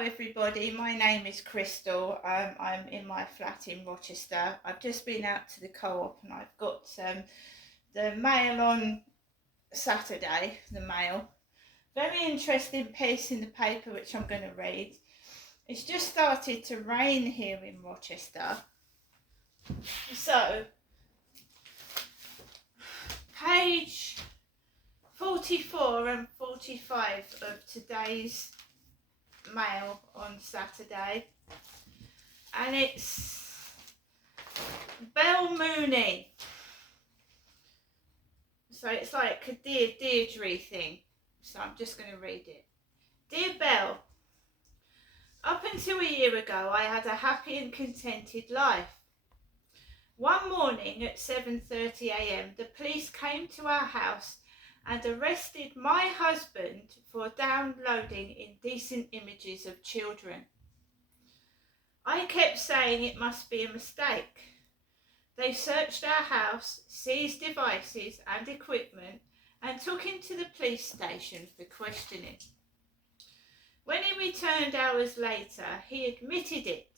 Hello everybody, my name is Crystal. I'm in my flat in Rochester. I've just been out to the co-op and I've got the Mail on Saturday, the Mail. Very interesting piece in the paper which I'm going to read. It's just started to rain here in Rochester. So, page 44 and 45 of today's Mail on Saturday, and it's Belle Mooney, so it's like a Deirdre thing, so I'm just going to read it. Dear Belle, up until a year ago I had a happy and contented life. One morning at 7:30 a.m. the police came to our house and arrested my husband for downloading indecent images of children. I kept saying it must be a mistake. They searched our house, seized devices and equipment, and took him to the police station for questioning. When he returned hours later, he admitted it,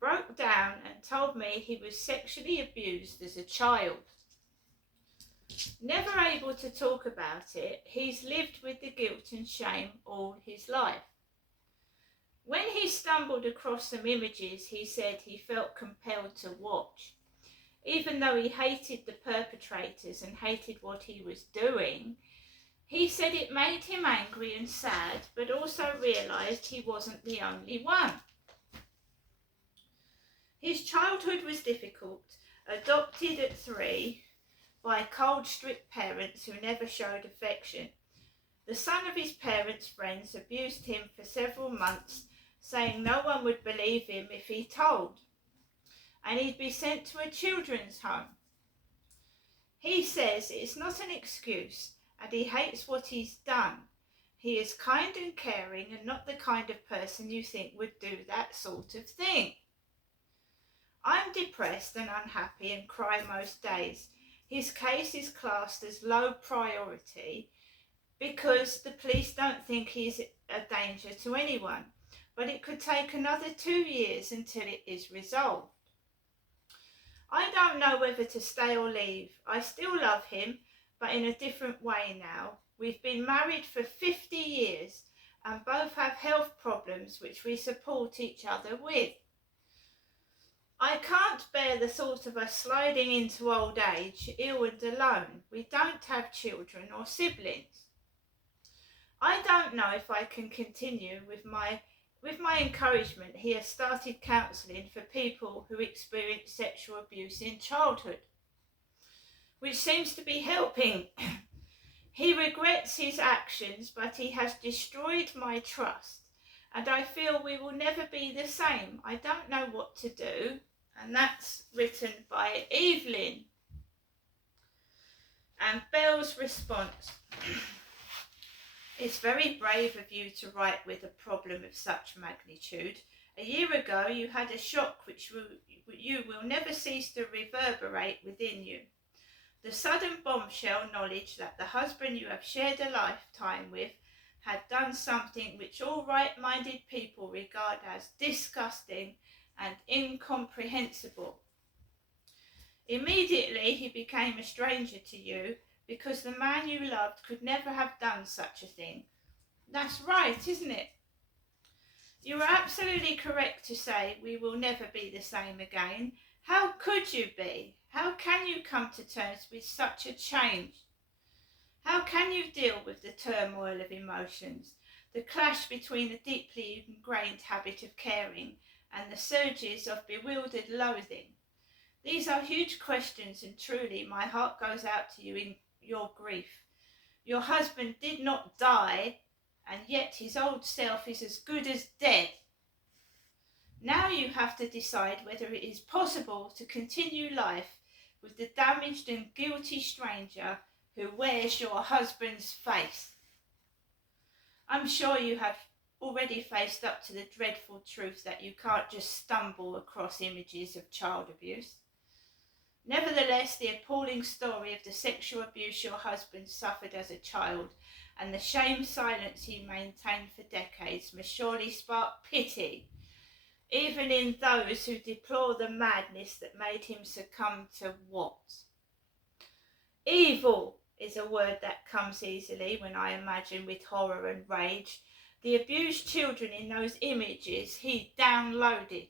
broke down and told me he was sexually abused as a child. Never able to talk about it, he's lived with the guilt and shame all his life. When he stumbled across some images, he said he felt compelled to watch. Even though he hated the perpetrators and hated what he was doing, he said it made him angry and sad, but also realised he wasn't the only one. His childhood was difficult, adopted at 3 by cold, strict parents who never showed affection. The son of his parents' friends abused him for several months, saying no one would believe him if he told, and he'd be sent to a children's home. He says it's not an excuse and he hates what he's done. He is kind and caring and not the kind of person you think would do that sort of thing. I'm depressed and unhappy and cry most days. His case is classed as low priority because the police don't think he's a danger to anyone, but it could take another 2 years until it is resolved. I don't know whether to stay or leave. I still love him, but in a different way now. We've been married for 50 years and both have health problems which we support each other with. I can't bear the thought of us sliding into old age, ill and alone. We don't have children or siblings. I don't know if I can continue with my encouragement. He has started counselling for people who experience sexual abuse in childhood, which seems to be helping. He regrets his actions, but he has destroyed my trust, and I feel we will never be the same. I don't know what to do. And that's written by Evelyn. And Belle's response. It's very brave of you to write with a problem of such magnitude. A year ago you had a shock which you will never cease to reverberate within you. The sudden bombshell knowledge that the husband you have shared a lifetime with had done something which all right-minded people regard as disgusting and incomprehensible. Immediately he became a stranger to you because the man you loved could never have done such a thing. That's right, isn't it? You are absolutely correct to say we will never be the same again. How could you be? How can you come to terms with such a change? How can you deal with the turmoil of emotions, the clash between the deeply ingrained habit of caring and the surges of bewildered loathing? These are huge questions, and truly my heart goes out to you in your grief. Your husband did not die, and yet his old self is as good as dead. Now you have to decide whether it is possible to continue life with the damaged and guilty stranger who wears your husband's face. I'm sure you have already faced up to the dreadful truth that you can't just stumble across images of child abuse. Nevertheless, the appalling story of the sexual abuse your husband suffered as a child and the shame silence he maintained for decades must surely spark pity, even in those who deplore the madness that made him succumb to what? Evil is a word that comes easily when I imagine with horror and rage the abused children in those images he downloaded.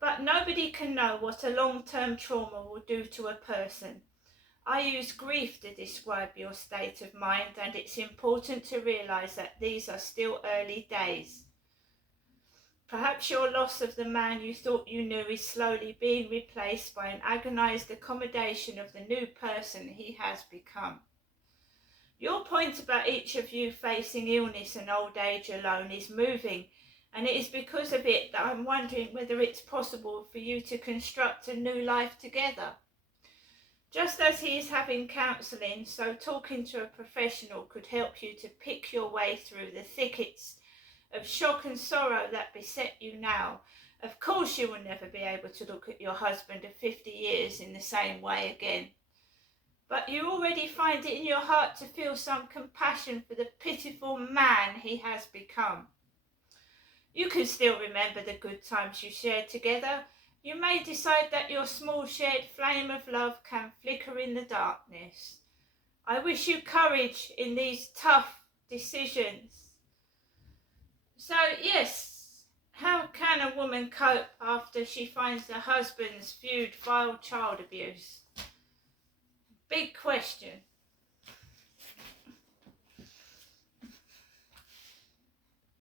But nobody can know what a long-term trauma will do to a person. I use grief to describe your state of mind, and it's important to realise that these are still early days. Perhaps your loss of the man you thought you knew is slowly being replaced by an agonised accommodation of the new person he has become. Your point about each of you facing illness and old age alone is moving, and it is because of it that I'm wondering whether it's possible for you to construct a new life together. Just as he is having counselling, so talking to a professional could help you to pick your way through the thickets of shock and sorrow that beset you now. Of course you will never be able to look at your husband of 50 years in the same way again. But you already find it in your heart to feel some compassion for the pitiful man he has become. You can still remember the good times you shared together. You may decide that your small shared flame of love can flicker in the darkness. I wish you courage in these tough decisions. So, yes, how can a woman cope after she finds her husband's viewed vile child abuse? Big question.